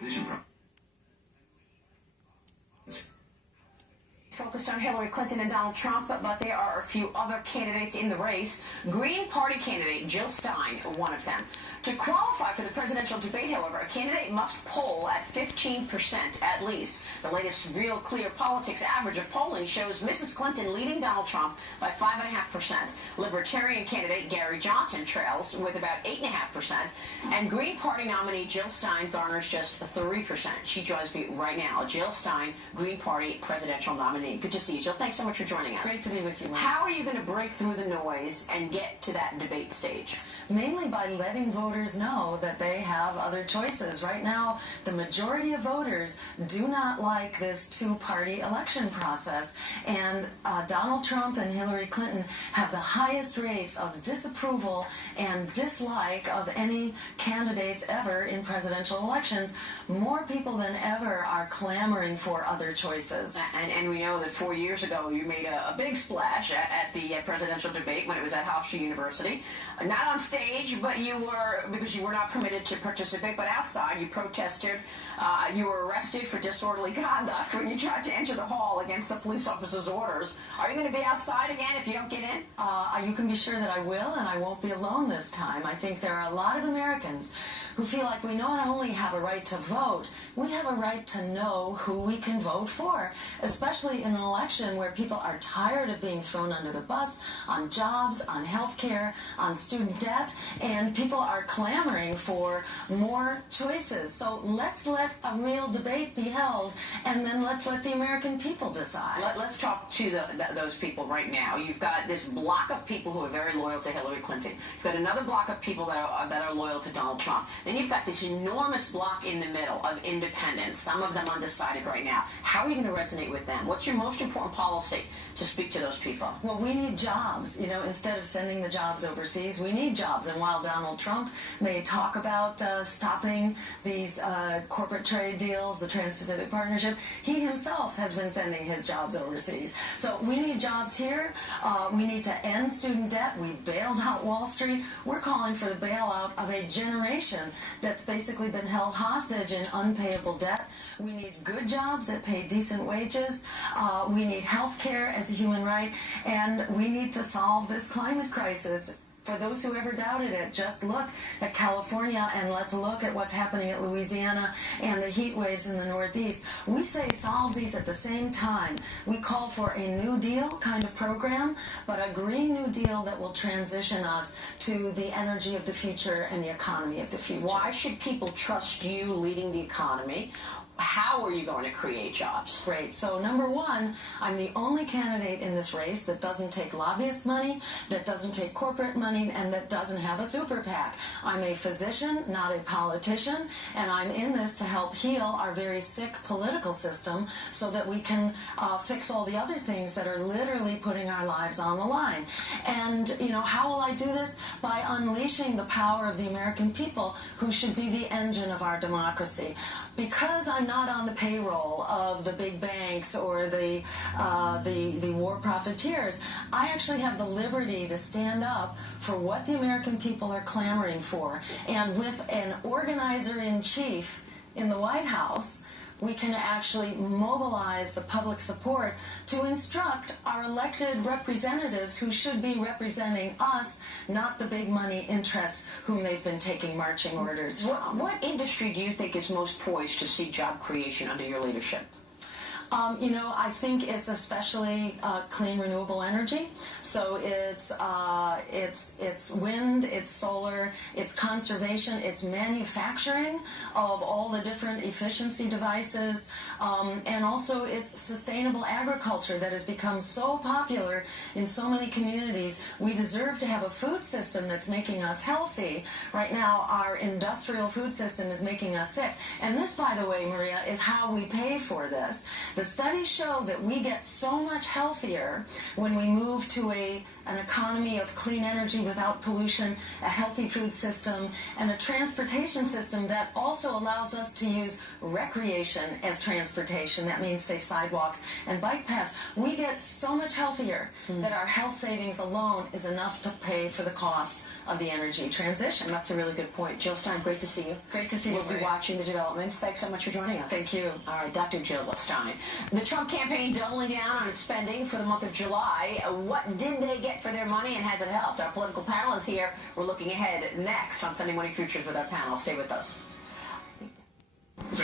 vision focused on Hillary Clinton and Donald Trump, but there are a few other candidates in the race. Green Party candidate Jill Stein, one of them. To qualify for the presidential debate, however, a candidate must poll at 15% at least. The latest Real Clear Politics average of polling shows Mrs. Clinton leading Donald Trump by 5.5%. Libertarian candidate Gary Johnson trails with about 8.5%. And Green Party nominee Jill Stein garners just 3%. She joins me right now. Jill Stein, Green Party presidential nominee. Good to see you, Jill. Thanks so much for joining us. Great to be with you, Mike. How are you going to break through the noise and get to that debate stage? Mainly by letting voters know that they have other choices. Right now, the majority of voters do not like this two-party election process. And Donald Trump and Hillary Clinton have the highest rates of disapproval and dislike of any candidates ever in presidential elections. More people than ever are clamoring for other choices. And we know that 4 years ago you made a big splash at the presidential debate when it was at Hofstra University. Not on stage, but you were, because you were not permitted to participate, but outside you protested. You were arrested for disorderly conduct when you tried to enter the hall against the police officer's orders. Are you going to be outside again if you don't get in? You can be sure that I will, and I won't be alone this time. I think there are a lot of Americans who feel like we not only have a right to vote, we have a right to know who we can vote for, especially in an election where people are tired of being thrown under the bus on jobs, on health care, on student debt, and people are clamoring for more choices. So let's let a real debate be held, and then let's let the American people decide. Let's talk to those people right now. You've got this block of people who are very loyal to Hillary Clinton. You've got another block of people that are loyal to Donald Trump. Then you've got this enormous block in the middle of independents, some of them undecided right now. How are you going to resonate with them? What's your most important policy to speak to those people? Well, we need jobs. You know, instead of sending the jobs overseas, we need jobs. And while Donald Trump may talk about stopping these corporate trade deals, the Trans-Pacific Partnership, he himself has been sending his jobs overseas. So we need jobs here. We need to end student debt. We bailed out Wall Street. We're calling for the bailout of a generation that's basically been held hostage in unpayable debt. We need good jobs that pay decent wages. We need health care as a human right, and we need to solve this climate crisis. For those who ever doubted it, just look at California and let's look at what's happening at Louisiana and the heat waves in the Northeast. We say solve these at the same time. We call for a New Deal kind of program, but a Green New Deal that will transition us to the energy of the future and the economy of the future. Why should people trust you leading the economy? How are you going to create jobs? Great. So number one, I'm the only candidate in this race that doesn't take lobbyist money, that doesn't take corporate money, and that doesn't have a super PAC. I'm a physician, not a politician, and I'm in this to help heal our very sick political system so that we can fix all the other things that are literally putting our lives on the line. And, you know, how will I do this? By unleashing the power of the American people, who should be the engine of our democracy. Because I'm not on the payroll of the big banks or the war profiteers, I actually have the liberty to stand up for what the American people are clamoring for. And with an organizer-in-chief in the White House, we can actually mobilize the public support to instruct our elected representatives who should be representing us, not the big money interests whom they've been taking marching orders from. What industry do you think is most poised to see job creation under your leadership? You know, I think it's especially clean renewable energy. So it's wind, it's solar, it's conservation, it's manufacturing of all the different efficiency devices, and also it's sustainable agriculture that has become so popular in so many communities. We deserve to have a food system that's making us healthy. Right now, our industrial food system is making us sick. And this, by the way, Maria, is how we pay for this. The studies show that we get so much healthier when we move to an economy of clean energy without pollution, a healthy food system, and a transportation system that also allows us to use recreation as transportation. That means, say, sidewalks and bike paths. We get so much healthier that our health savings alone is enough to pay for the cost of the energy transition. That's a really good point. Jill Stein, great to see you. Great to see you. We'll be watching the developments. Thanks so much for joining us. Thank you. All right, Dr. Jill Stein. The Trump campaign doubling down on its spending for the month of July. What did they get for their money, and has it helped? Our political panel is here. We're looking ahead next on Sunday Morning Futures with our panel. Stay with us.